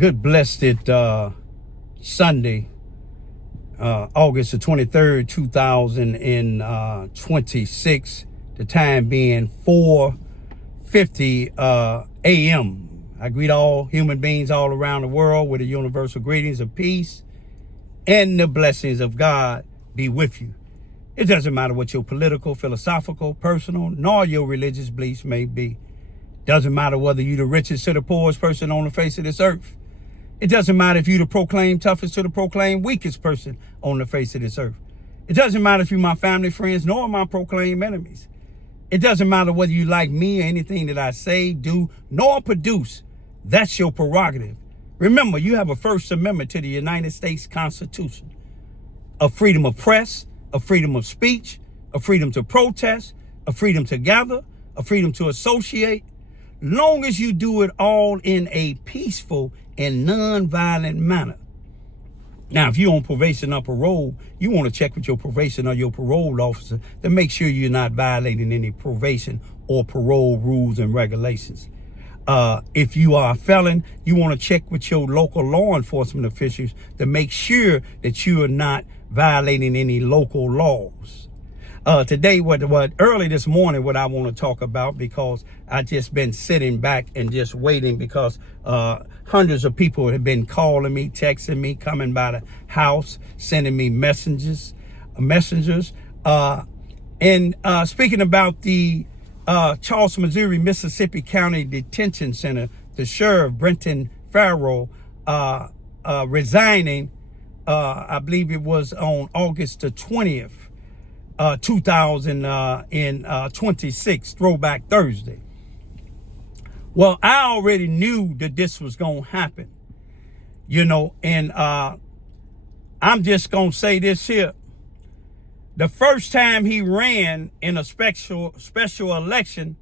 Good blessed Sunday, August the 23rd, 2026. The time being 4:50 a.m. I greet all human beings all around the world with the universal greetings of peace and the blessings of God be with you. It doesn't matter what your political, philosophical, personal, nor your religious beliefs may be. Doesn't matter whether you're the richest or the poorest person on the face of this earth. It doesn't matter if you're the proclaimed toughest or the proclaimed weakest person on the face of this earth. It doesn't matter if you're my family, friends, nor my proclaimed enemies. It doesn't matter whether you like me or anything that I say, do, nor produce. That's your prerogative. Remember, you have a First Amendment to the United States Constitution. A freedom of press, a freedom of speech, a freedom to protest, a freedom to gather, a freedom to associate. Long as you do it all in a peaceful and non-violent manner. Now, if you're on probation or parole, you want to check with your probation or your parole officer to make sure you're not violating any probation or parole rules and regulations. If you are a felon, you want to check with your local law enforcement officials to make sure that you are not violating any local laws. Today, what early this morning, what I want to talk about, because I just been sitting back and just waiting, because hundreds of people have been calling me, texting me, coming by the house, sending me messengers. And speaking about the Charleston, Missouri, Mississippi County Detention Center, the sheriff, Britton, Pharaoh, resigning, I believe it was on August the 20th. 2026, Throwback Thursday. Well, I already knew that this was going to happen, and I'm just going to say this here. The first time he ran in a special election,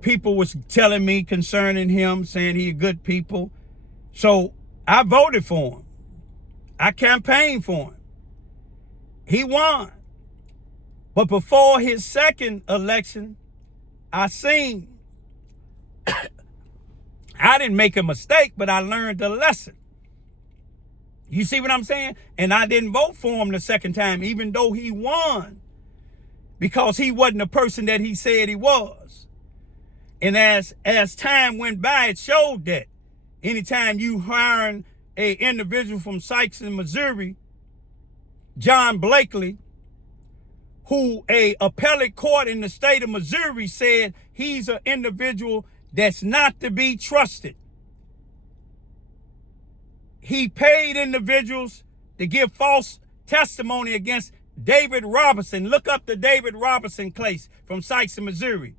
people was telling me concerning him, saying he a good people. So I voted for him. I campaigned for him. He won. But before his second election, I seen, I didn't make a mistake, but I learned the lesson. You see what I'm saying? And I didn't vote for him the second time, even though he won, because he wasn't the person that he said he was. And as time went by, it showed that anytime you hiring an individual from Sykes in Missouri, John Blakely, who a appellate court in the state of Missouri said he's an individual that's not to be trusted. He paid individuals to give false testimony against David Robinson. Look up the David Robinson case from Sykes in Missouri.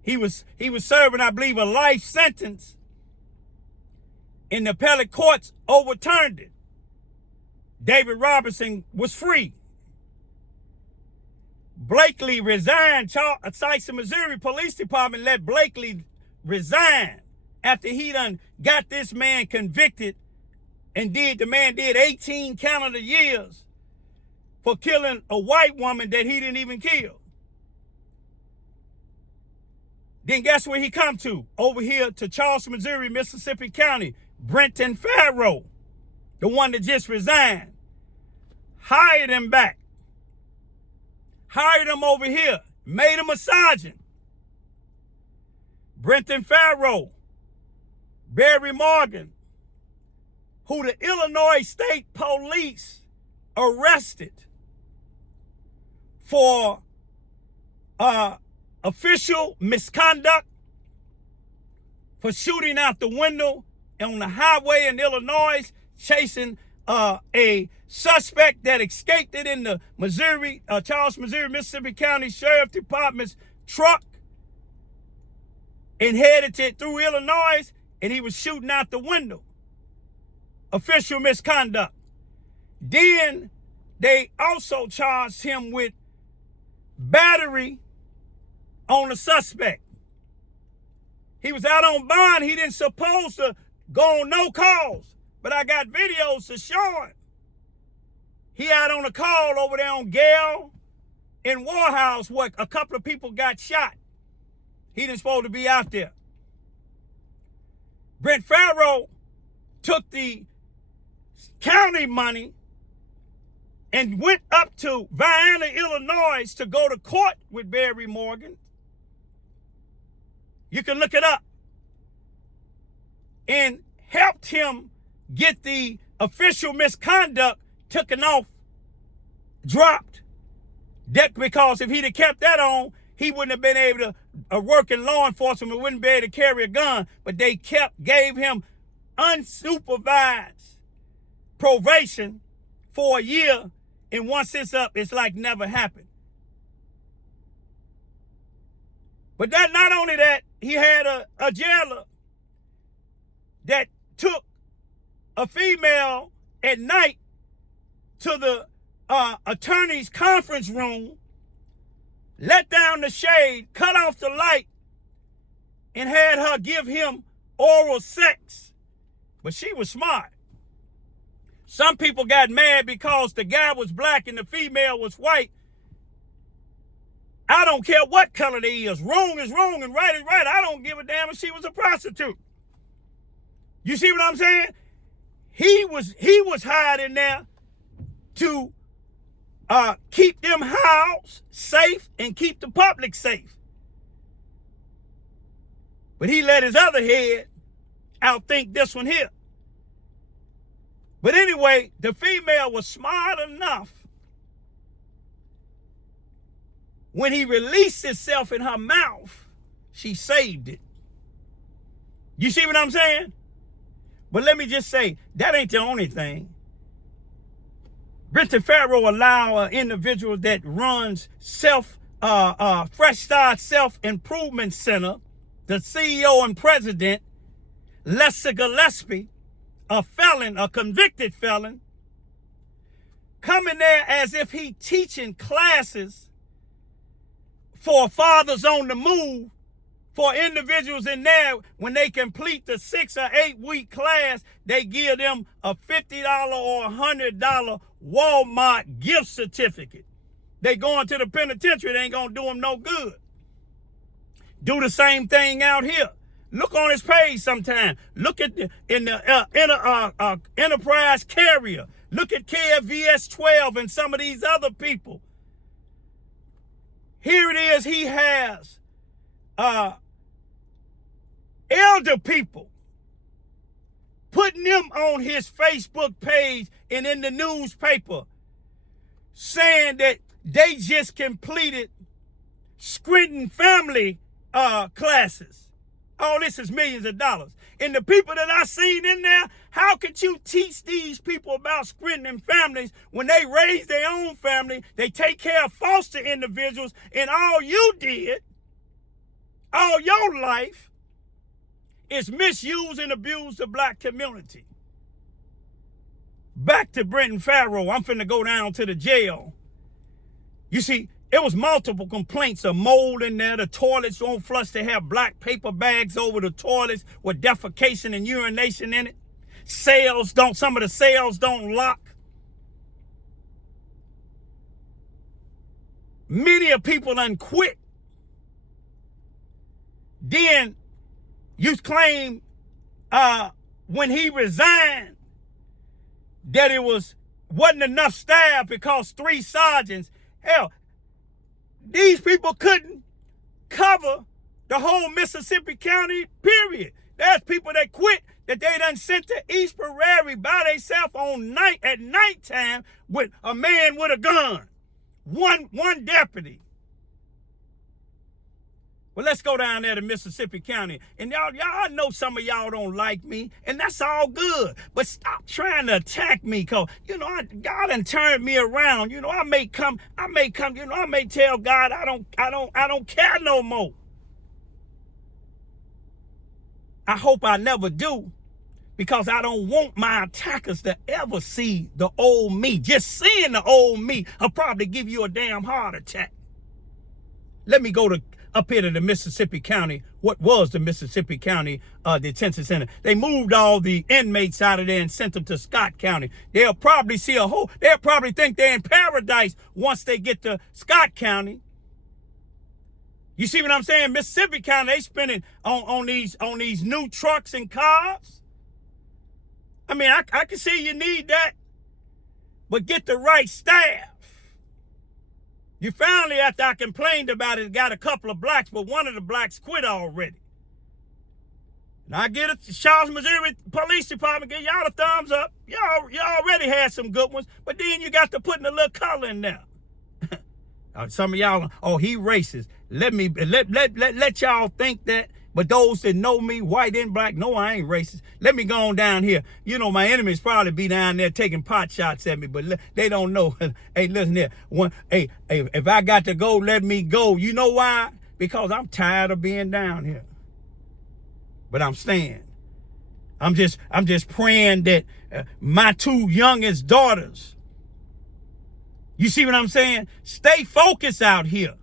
He was serving, I believe, a life sentence, and the appellate courts overturned it. David Robinson was free. Blakely resigned. Sykes, Missouri Police Department let Blakely resign after he done got this man convicted, and the man did 18 calendar years for killing a white woman that he didn't even kill. Then guess where he come to? Over here to Charleston, Missouri, Mississippi County, Britton Pharaoh, the one that just resigned. Hired him back. Hired him over here. Made him a sergeant. Britton Pharaoh, Barry Morgan, who the Illinois State Police arrested for official misconduct, for shooting out the window on the highway in Illinois, chasing a suspect that escaped it in the Charleston, Missouri, Mississippi County Sheriff Department's truck and headed it through Illinois, and he was shooting out the window. Official misconduct. Then they also charged him with battery on the suspect. He was out on bond. He didn't supposed to go on no calls. But I got videos to show it. He out on a call over there on Gale in Warhouse where a couple of people got shot. He didn't supposed to be out there. Pharaoh took the county money and went up to Vienna, Illinois to go to court with Barry Morgan. You can look it up. And helped him get the official misconduct taken off, dropped. That because if he'd have kept that on, he wouldn't have been able to work in law enforcement, wouldn't be able to carry a gun. But they gave him unsupervised probation for a year. And once it's up, it's like never happened. But that not only that, he had a jailer that took a female at night to the attorney's conference room, let down the shade, cut off the light, and had her give him oral sex. But she was smart. Some people got mad because the guy was black and the female was white. I don't care what color they is. Wrong is wrong and right is right. I don't give a damn if she was a prostitute. You see what I'm saying? He was hired in there to keep them housed safe and keep the public safe. But he let his other head outthink this one here. But anyway, the female was smart enough when he released himself in her mouth, she saved it. You see what I'm saying? But let me just say, that ain't the only thing. Pharaoh allow an individual that runs Fresh Start Self-Improvement Center, the CEO and president, Lester Gillespie, a felon, a convicted felon, coming there as if he teaching classes for fathers on the move, for individuals in there. When they complete the 6 or 8 week class, they give them a $50 or $100 Walmart gift certificate. They going to the penitentiary, they ain't gonna do them no good. Do the same thing out here. Look on his page sometime. Look at in the Enterprise Carrier. Look at KFVS 12 and some of these other people. Here it is, he has elder people, putting them on his Facebook page and in the newspaper, saying that they just completed Scranton family classes. All this is millions of dollars. And the people that I seen in there, how could you teach these people about Scranton families when they raise their own family, they take care of foster individuals, and all you did, all your life, is misuse and abuse the black community. Back to Britton Pharaoh. I'm finna go down to the jail. You see, it was multiple complaints of mold in there. The toilets won't flush. They have black paper bags over the toilets with defecation and urination in it. Some of the cells don't lock. Many of people done quit. Then you claim when he resigned that it wasn't enough staff because 3 sergeants. Hell, these people couldn't cover the whole Mississippi County, period. There's people that quit that they done sent to East Prairie by themselves at nighttime with a man with a gun. One deputy. Well, let's go down there to Mississippi County. And y'all know some of y'all don't like me, and that's all good. But stop trying to attack me, cause God done turned me around. I may tell God I don't care no more. I hope I never do, because I don't want my attackers to ever see the old me. Just seeing the old me will probably give you a damn heart attack. Let me go up here to the Mississippi County, what was the Mississippi County Detention Center. They moved all the inmates out of there and sent them to Scott County. They'll probably they'll probably think they're in paradise once they get to Scott County. You see what I'm saying? Mississippi County, they spending on these new trucks and cars. I mean, I can see you need that, but get the right staff. You finally, after I complained about it, got a couple of blacks, but one of the blacks quit already. And I get it, the Charleston, Missouri Police Department, give y'all the thumbs up. Y'all already had some good ones, but then you got to putting a little color in there. Some of y'all, oh, he racist. Let y'all think that. But those that know me, white and black, no, I ain't racist. Let me go on down here. You know, my enemies probably be down there taking pot shots at me, but they don't know. Hey, listen here. Hey, if I got to go, let me go. You know why? Because I'm tired of being down here. But I'm staying. I'm just praying that my two youngest daughters, you see what I'm saying? Stay focused out here.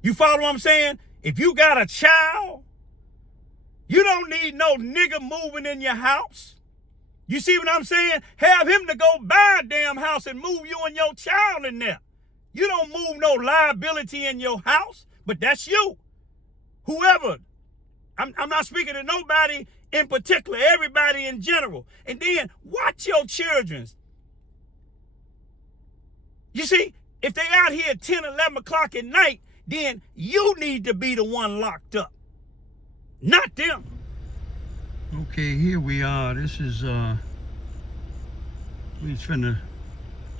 You follow what I'm saying? If you got a child, you don't need no nigga moving in your house. You see what I'm saying? Have him to go buy a damn house and move you and your child in there. You don't move no liability in your house, but that's you. Whoever. I'm not speaking to nobody in particular, everybody in general. And then watch your children. You see, if they out here at 10, 11 o'clock at night, then you need to be the one locked up. Not them. Okay, here we are. This is, we're finna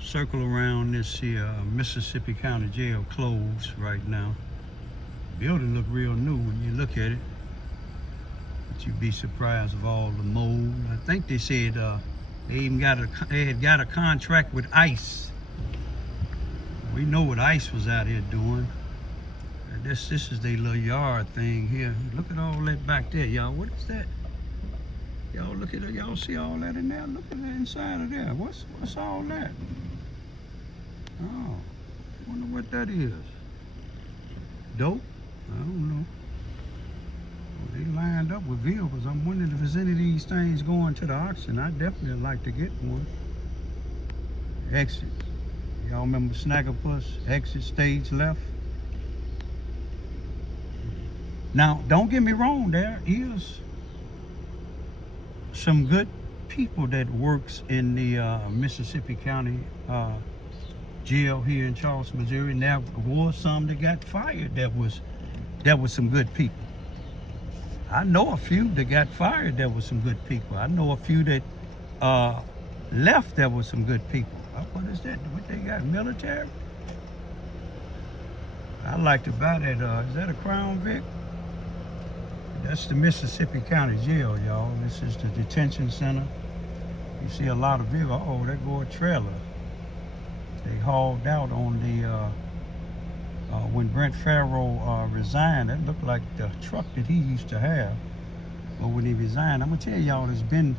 circle around this here Mississippi County Jail closed right now. Building look real new when you look at it. But you'd be surprised of all the mold. I think they said they had got a contract with ICE. We know what ICE was out here doing. This is their little yard thing here. Look at all that back there, y'all. What is that? Y'all look at it. Y'all see all that in there? Look at the inside of there. What's all that? Oh, wonder what that is. Dope? I don't know. Well, they lined up with vehicles. I'm wondering if there's any of these things going to the auction. I definitely would like to get one. Exit. Y'all remember Snaggerpuss? Exit, stage left. Now, don't get me wrong, there is some good people that works in the Mississippi County jail here in Charleston, Missouri. And there was some that got fired that was some good people. I know a few that got fired that was some good people. I know a few that left that was some good people. What is that? What they got? Military? I'd like to buy that. Is that a Crown Vic? That's the Mississippi County Jail, y'all. This is the detention center. You see a lot of vehicles. Oh, there go a trailer. They hauled out on the, when Ferrell resigned, that looked like the truck that he used to have. But when he resigned, I'm gonna tell y'all, there's been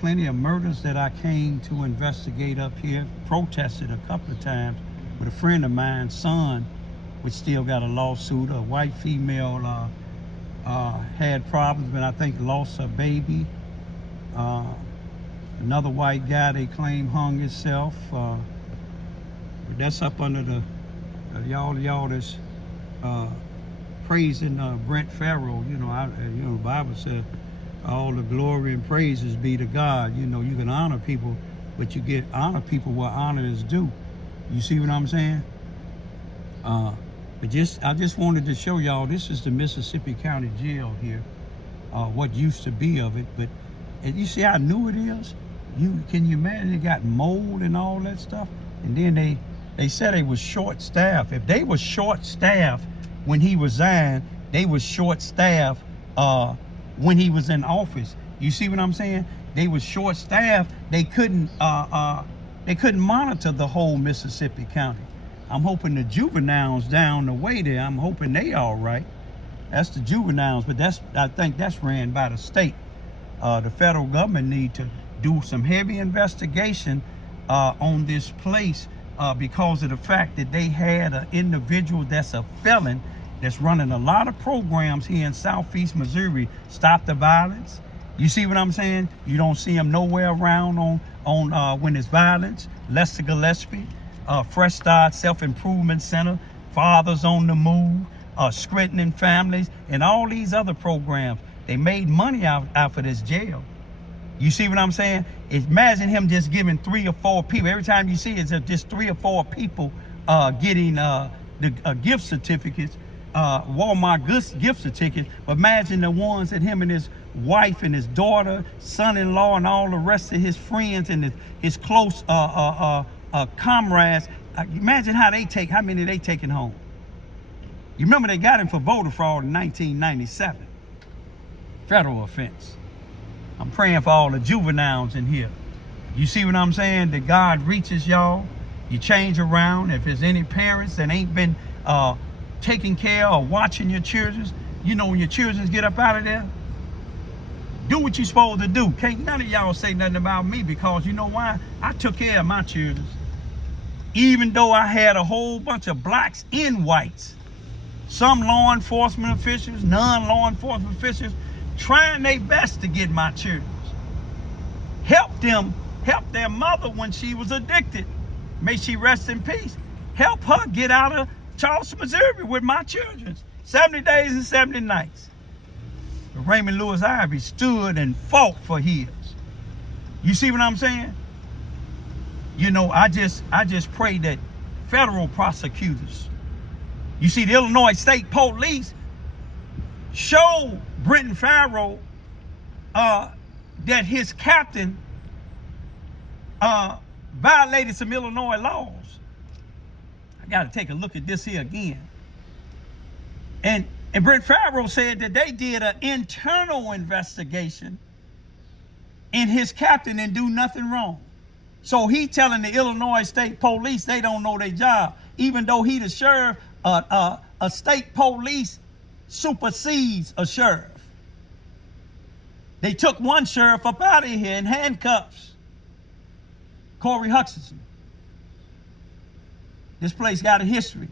plenty of murders that I came to investigate up here, protested a couple of times with a friend of mine's son, which still got a lawsuit. A white female had problems, but I think lost her baby. Another white guy they claim hung himself. That's up under the y'all that's praising Brent Pharaoh. You know, the Bible said all the glory and praises be to God. You know, you can honor people, but you get honor people where honor is due. You see what I'm saying? But I just wanted to show y'all, this is the Mississippi County Jail here, what used to be of it. But you see how new it is? Can you imagine it got mold and all that stuff? And then they said they was short-staffed. If they was short-staffed when he resigned, they was short-staffed when he was in office. You see what I'm saying? They was short-staffed. They couldn't monitor the whole Mississippi County. I'm hoping the juveniles down the way there, I'm hoping they all right. That's the juveniles, but I think that's ran by the state. The federal government need to do some heavy investigation on this place because of the fact that they had an individual that's a felon that's running a lot of programs here in Southeast Missouri. Stop the violence. You see what I'm saying? You don't see him nowhere around on when there's violence. Lester Gillespie. Fresh Start Self-Improvement Center, Fathers on the Move, Strengthening Families, and all these other programs. They made money out of this jail. You see what I'm saying? Imagine him just giving 3 or 4 people. Every time you see it, it's just 3 or 4 people getting the gift certificates, Walmart gift certificates. But imagine the ones that him and his wife and his daughter, son-in-law, and all the rest of his friends and his close comrades. Imagine how many they taking home. You remember they got him for voter fraud in 1997. Federal offense. I'm praying for all the juveniles in here. You see what I'm saying? That God reaches y'all. You change around. If there's any parents that ain't been taking care or watching your children, you know, when your children get up out of there, do what you're supposed to do. Can't none of y'all say nothing about me, because you know why? I took care of my children. Even though I had a whole bunch of blacks and whites, some law enforcement officials, non-law enforcement officials, trying their best to get my children. Help their mother when she was addicted. May she rest in peace. Help her get out of Charleston, Missouri with my children. 70 days and 70 nights. Raymond Lewis Ivy stood and fought for his. You see what I'm saying? You know, I just pray that federal prosecutors, you see, the Illinois State Police show Britton Pharaoh that his captain violated some Illinois laws. I got to take a look at this here again. And Britton Pharaoh said that they did an internal investigation and his captain didn't do nothing wrong. So he telling the Illinois State Police they don't know their job, even though he the sheriff. A state police supersedes a sheriff. They took one sheriff up out of here in handcuffs. Corey Hutchinson. This place got a history.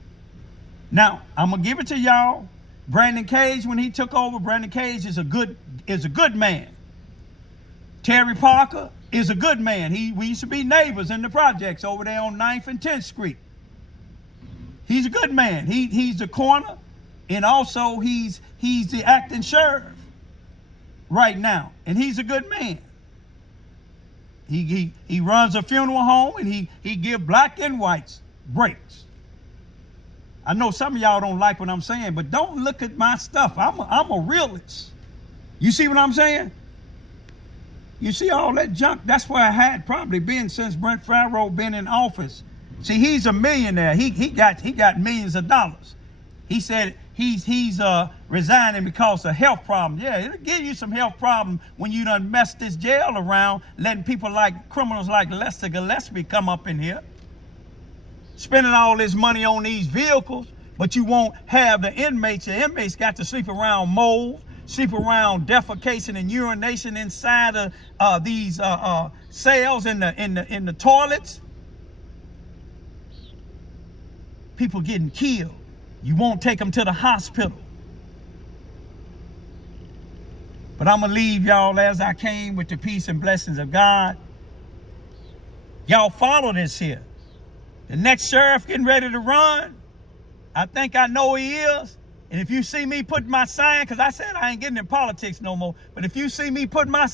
Now, I'm gonna give it to y'all. Brandon Cage, when he took over, Brandon Cage is a good man. Terry Parker is a good man. We used to be neighbors in the projects over there on 9th and 10th Street. He's a good man. He's the coroner, and also he's the acting sheriff right now, and he's a good man. He runs a funeral home, and he give black and whites breaks. I know some of y'all don't like what I'm saying, but don't look at my stuff. I'm a realist. You see what I'm saying? You see all that junk? That's where I had probably been since Brent Pharaoh been in office. See, he's a millionaire. He got millions of dollars. He said he's resigning because of health problems. Yeah, it'll give you some health problems when you done messed this jail around, letting people like criminals like Lester Gillespie come up in here, spending all this money on these vehicles, but you won't have the inmates. The inmates got to sleep around mold, sleep around defecation and urination inside of these cells in the toilets. People getting killed. You won't take them to the hospital. But I'm going to leave y'all as I came, with the peace and blessings of God. Y'all follow this here. The next sheriff getting ready to run, I think I know he is. And if you see me put my sign, because I said I ain't getting in politics no more, but if you see me put his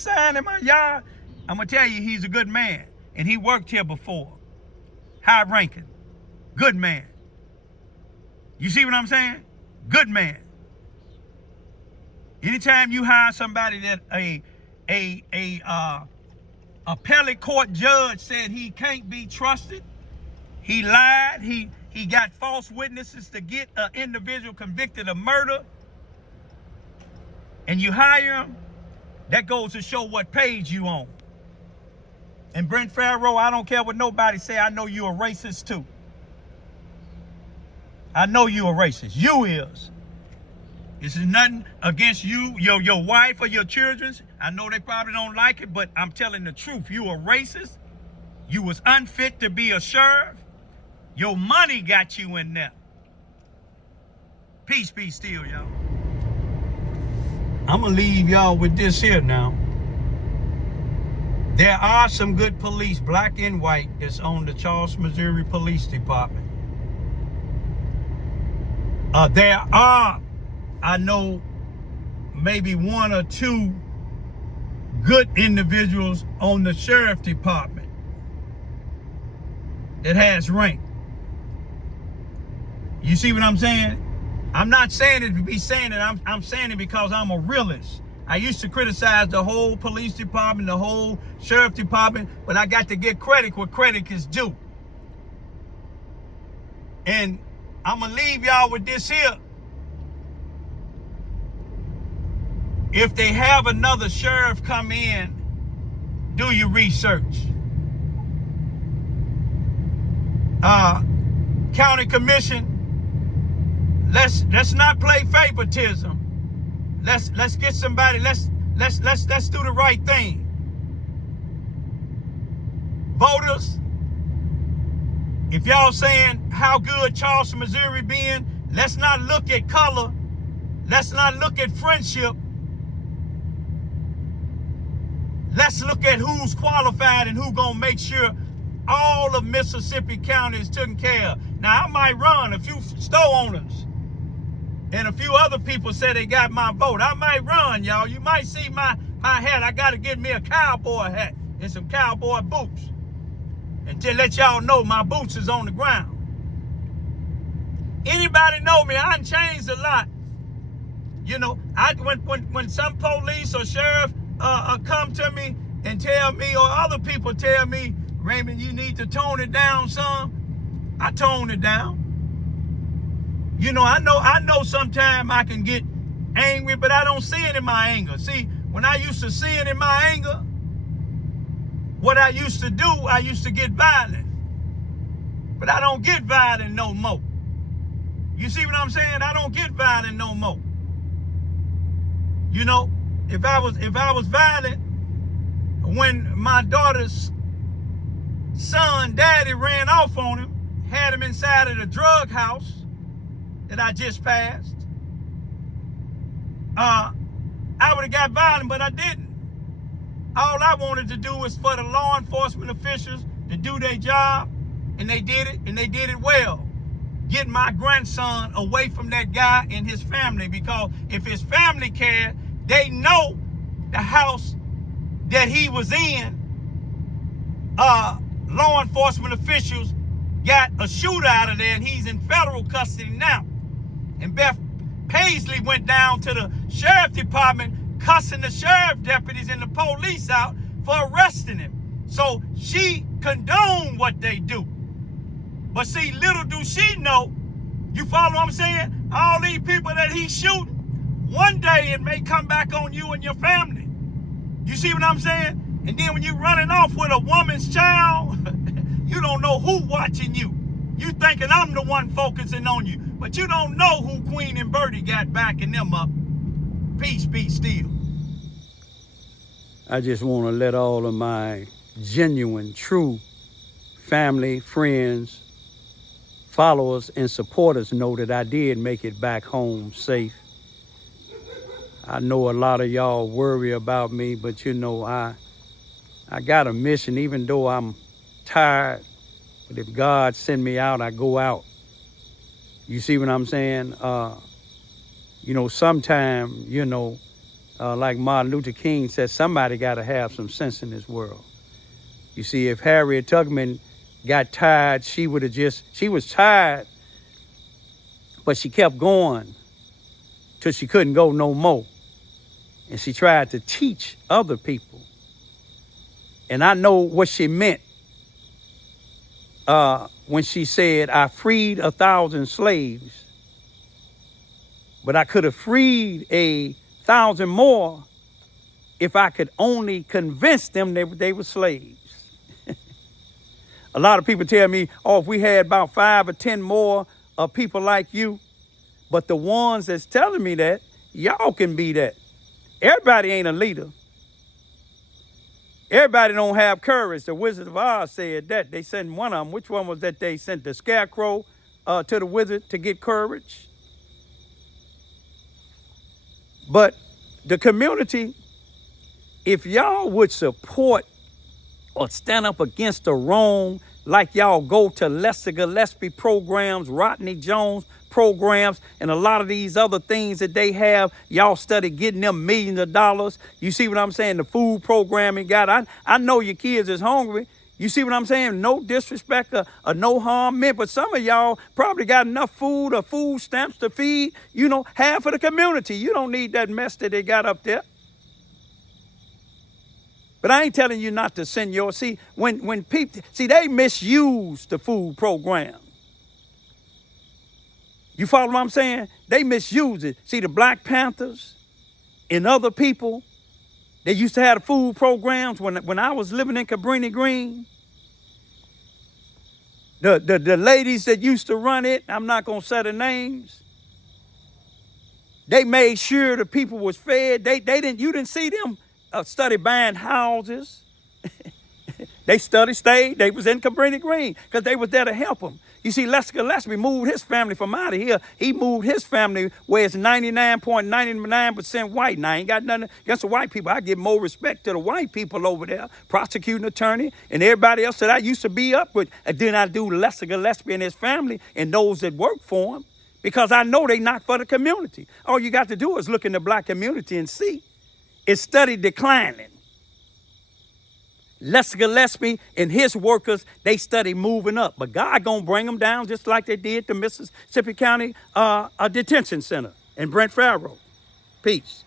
sign in my yard, I'm going to tell you he's a good man. And he worked here before. High ranking. Good man. You see what I'm saying? Good man. Anytime you hire somebody that a appellate court judge said he can't be trusted, he lied, he got false witnesses to get an individual convicted of murder, and you hire him, that goes to show what page you on. And Brent Pharaoh, I don't care what nobody say, I know you a racist too. I know you a racist. You is. This is nothing against you, your wife, or your children. I know they probably don't like it, but I'm telling the truth. You a racist. You was unfit to be a sheriff. Your money got you in there. Peace be still, y'all. I'm going to leave y'all with this here now. There are some good police, black and white, that's on the Charleston, Missouri Police Department. There are, I know, maybe one or two good individuals on the sheriff department that has rank. You see what I'm saying? I'm not saying it to be saying it. I'm saying it because I'm a realist. I used to criticize the whole police department, the whole sheriff department, but I got to get credit where credit is due. And I'm going to leave y'all with this here. If they have another sheriff come in, do your research. County commission, let's not play favoritism. Let's get somebody. Let's do the right thing. Voters, if y'all saying how good Charleston, Missouri being, let's not look at color. Let's not look at friendship. Let's look at who's qualified and who gonna make sure all of Mississippi County is taken care of. Now, I might run. A few store owners and a few other people say they got my vote. I might run, y'all. You might see my hat. I got to get me a cowboy hat and some cowboy boots. And to let y'all know my boots is on the ground. Anybody know me? I done changed a lot. You know, when some police or sheriff come to me and tell me, or other people tell me, Raymond, you need to tone it down some, I tone it down. You know, I know sometimes I can get angry, but I don't see it in my anger. See, when I used to see it in my anger, what I used to do, I used to get violent. But I don't get violent no more. You see what I'm saying? I don't get violent no more. You know, if I was violent when my daughter's son, daddy, ran off on him, had him inside of the drug house that I just passed, I would have got violent, but I didn't. All I wanted to do was for the law enforcement officials to do their job, and they did it, and they did it well. Get my grandson away from that guy and his family, because if his family cared, they know the house that he was in, law enforcement officials got a shooter out of there, and he's in federal custody now. And Beth Paisley went down to the sheriff department cussing the sheriff deputies and the police out for arresting him. So she condoned what they do. But see, little do she know, you follow what I'm saying? All these people that he's shooting, one day it may come back on you and your family. You see what I'm saying? And then when you're running off with a woman's child, you don't know who watching you. You thinking I'm the one focusing on you, but you don't know who Queen and Bertie got backing them up. Peace be still. I just want to let all of my genuine, true family, friends, followers, and supporters know that I did make it back home safe. I know a lot of y'all worry about me, but you know, I got a mission, even though I'm tired. But if God send me out, I go out. You see what I'm saying? You know, sometime, you know, like Martin Luther King said, somebody got to have some sense in this world. You see, if Harriet Tubman got tired, she was tired, but she kept going till she couldn't go no more. And she tried to teach other people. And I know what she meant when she said, I freed 1,000 slaves, but I could have freed 1,000 more if I could only convince them they were slaves. A lot of people tell me, oh, if we had about 5 or 10 more people like you, but the ones that's telling me that, y'all can be that. Everybody ain't a leader. Everybody don't have courage. The Wizard of Oz said that. They sent one of them. Which one was that they sent the scarecrow to the wizard to get courage? But the community, if y'all would support or stand up against the wrong, like y'all go to Lester Gillespie programs, Rodney Jones programs and a lot of these other things that they have. Y'all study getting them millions of dollars. You see what I'm saying? The food programming got. I know your kids is hungry. You see what I'm saying? No disrespect or no harm meant, but some of y'all probably got enough food or food stamps to feed, half of the community. You don't need that mess that they got up there. But I ain't telling you not to send your, when people, they misuse the food program. You follow what I'm saying? They misuse it. See, the Black Panthers and other people, they used to have the food programs when I was living in Cabrini Green. The ladies that used to run it, I'm not going to say the names. They made sure the people was fed. You didn't see them study buying houses. They stayed. They was in Cabrini Green because they was there to help them. You see, Lester Gillespie moved his family from out of here. He moved his family where it's 99.99% white. Now, I ain't got nothing against the white people. I give more respect to the white people over there, prosecuting attorney, and everybody else that I used to be up with. And then I do Lester Gillespie and his family and those that work for him because I know they not for the community. All you got to do is look in the black community and see. It's steady declining. Lester Gillespie and his workers, they study moving up. But God gonna bring them down just like they did the Mississippi County Detention Center and Brent Pharaoh. Peace.